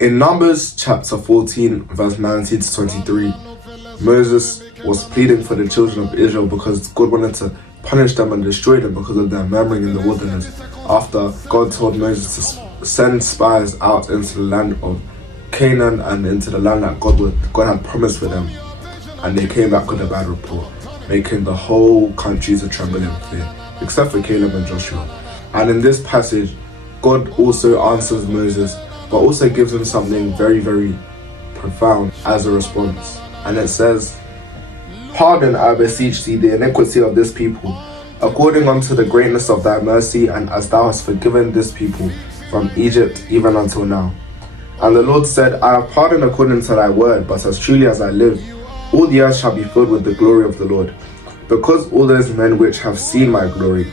In Numbers chapter 14, verse 19 to 23, Moses was pleading for the children of Israel because God wanted to punish them and destroy them because of their murmuring in the wilderness, after God told Moses to send spies out into the land of Canaan and into the land that God had promised for them. And they came back with a bad report, making the whole country to tremble in fear, except for Caleb and Joshua. And in this passage, God also answers Moses, but also gives him something very, very profound as a response. And it says, "Pardon, I beseech thee, the iniquity of this people, according unto the greatness of thy mercy, and as thou hast forgiven this people from Egypt even until now." And the Lord said, "I have pardoned according to thy word, but as truly as I live, all the earth shall be filled with the glory of the Lord. Because all those men which have seen my glory,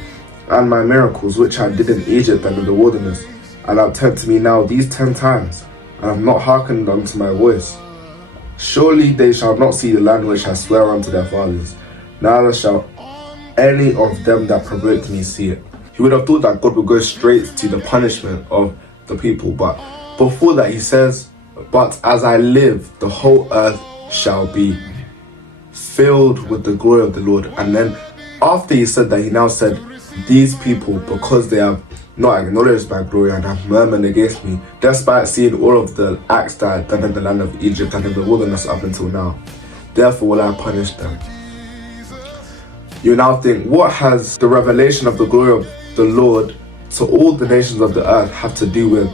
and my miracles which I did in Egypt and in the wilderness, and have tempted me now these 10 times, and have not hearkened unto my voice, surely they shall not see the land which I swear unto their fathers, neither shall any of them that provoked me see it." You would have thought that God would go straight to the punishment of the people, but before that he says, "But as I live, the whole earth shall be filled with the glory of the Lord." And then after he said that, he now said, "These people, because they have not acknowledged my glory and have murmured against me, despite seeing all of the acts that I had done in the land of Egypt and in the wilderness up until now, therefore will I punish them." You now think, what has the revelation of the glory of the Lord to all the nations of the earth have to do with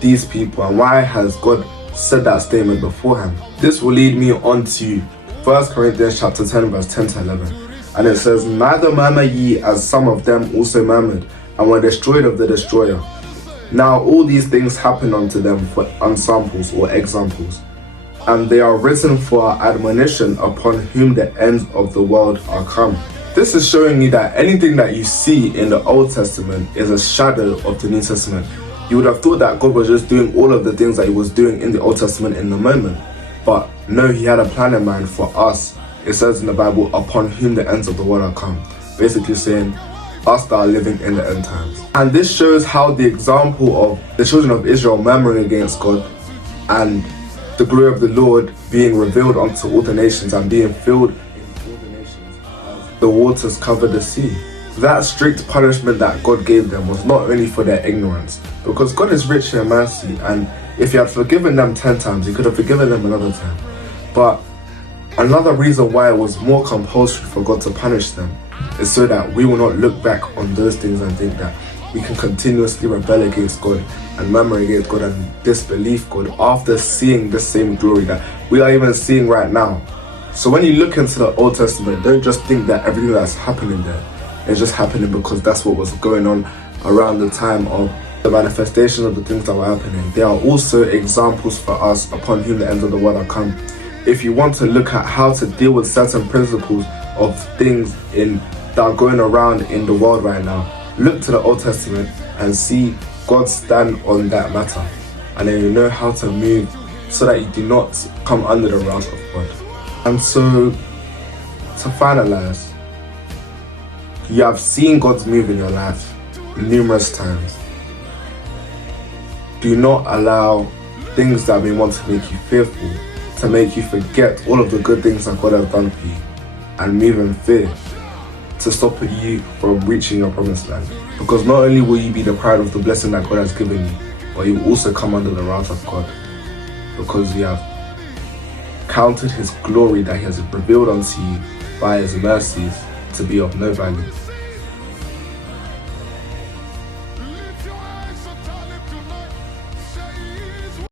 these people, and why has God said that statement beforehand? This will lead me on to 1 Corinthians chapter 10, verse 10 to 11. And it says, "Neither murmur ye, as some of them also murmured, and were destroyed of the destroyer. Now all these things happen unto them for ensamples or examples, and they are written for our admonition, upon whom the ends of the world are come." This is showing you that anything that you see in the Old Testament is a shadow of the New Testament. You would have thought that God was just doing all of the things that he was doing in the Old Testament in the moment. But no, he had a plan in mind for us. It says in the Bible, "upon whom the ends of the world are come." Basically saying, us that are living in the end times. And this shows how the example of the children of Israel murmuring against God and the glory of the Lord being revealed unto all the nations and being filled in all the nations as the waters covered the sea. That strict punishment that God gave them was not only for their ignorance, because God is rich in mercy, and if he had forgiven them 10 times, he could have forgiven them another time. But another reason why it was more compulsory for God to punish them is so that we will not look back on those things and think that we can continuously rebel against God and murmur against God and disbelieve God after seeing the same glory that we are even seeing right now. So when you look into the Old Testament, don't just think that everything that's happening there is just happening because that's what was going on around the time of the manifestation of the things that were happening. There are also examples for us upon whom the ends of the world are come. If you want to look at how to deal with certain principles of things that are going around in the world right now, look to the Old Testament and see God's stand on that matter, and then you know how to move so that you do not come under the wrath of God. And so, to finalize, you have seen God's move in your life numerous times. Do not allow things that may want to make you fearful to make you forget all of the good things that God has done for you and move in fear to stop you from reaching your promised land. Because not only will you be deprived of the blessing that God has given you, but you will also come under the wrath of God, because you have counted his glory that he has revealed unto you by his mercies to be of no value.